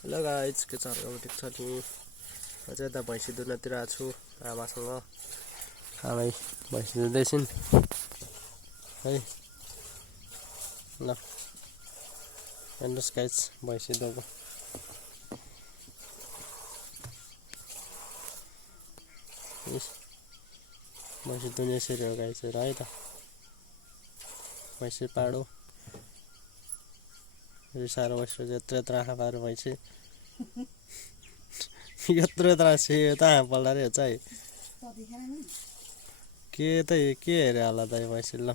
hello guys के छ ठिक छ नि म चाहिँ यता भैँसी दुहुनतिर आएको छु आमासँग आमै भैँसी दुहुँदैछिन् है ल हेर्नुहोस् गाइज भैँसी दुहुँको भैँसी दुहुने यसरी हो गाइज है त भैँसी पाडो साह्रो बस्यो यत्रो यत्रो आँखा पारेर भैँसी यत्रो यत्रो सेयो त आँखा पल्दा रे चाहिँ के त के हेरे होला त भैँसी ल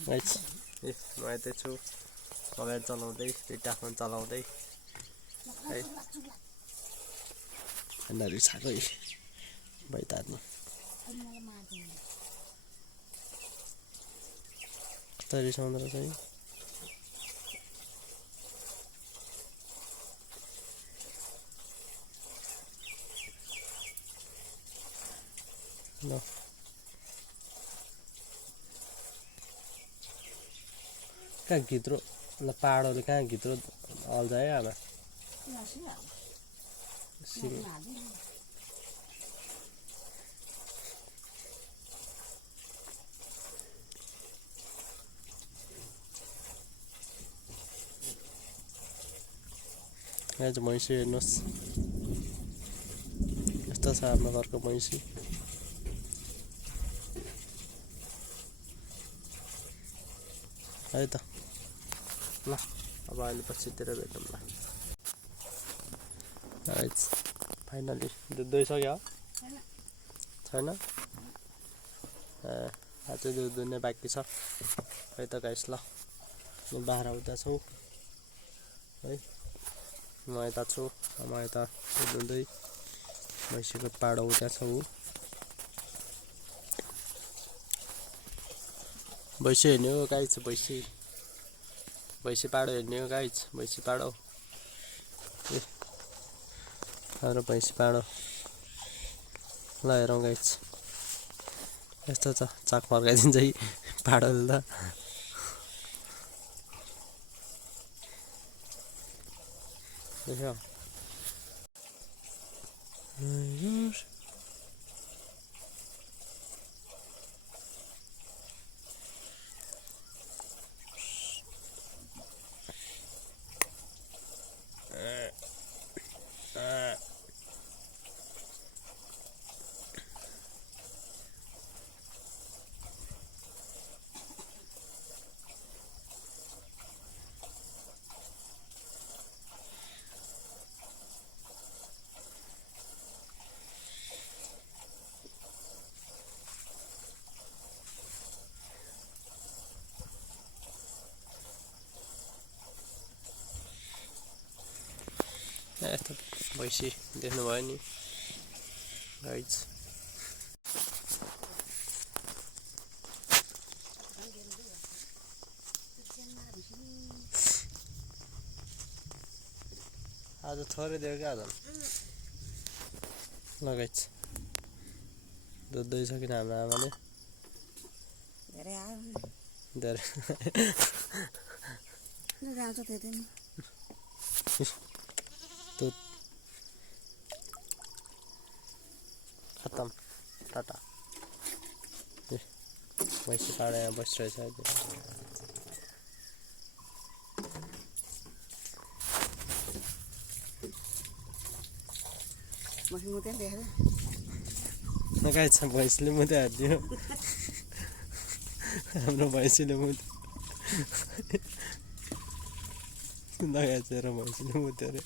म यतै छु मोबाइल चलाउँदै दुईटा फोन चलाउँदै है यिनीहरू साह्रै भइतार्नु कस्तो रिसाउँदो रहेछ है ल कहाँ गित्रो ल पाहाडले कहाँ गित्रो अल्झायो आमा यहाँ चाहिँ भैँसी हेर्नुहोस् यस्तो छ आफ्नो घरको भैँसी है त ल अब अहिले पछितिर भेटौँ ल फाइनली दुध दुइसक्यो छैन अझै दुध दुहुने बाँकी छ है त गाइस ल म बाह्र उता छु है म यता छु म यता दुध दुहुँदै भैँसीको पाडो उता छु भैँसी हेर्ने हो गाइस भैँसी पाडो हेर्ने हो गाइस भैँसी पाडो हाम्रो भैँसी पाडो ल हेरौँ गाइस यस्तो छ चाक फर्काइदिन्छ है पाडोले त देख्यो यस्तो भैँसी देख्नुभयो नि गाइज आज थोरै दियो क्या आज ल गाइज दुध दुइसकिन हाम्रो आमाले धेरै दुध खत्तम टाटा भैँसी पाडा यहाँ बसिरहेछ गाइस भैँसीले मुते हालिदियो हाम्रो भैँसीले मुते लगाएछ र भैँसीले मुत्यो अरे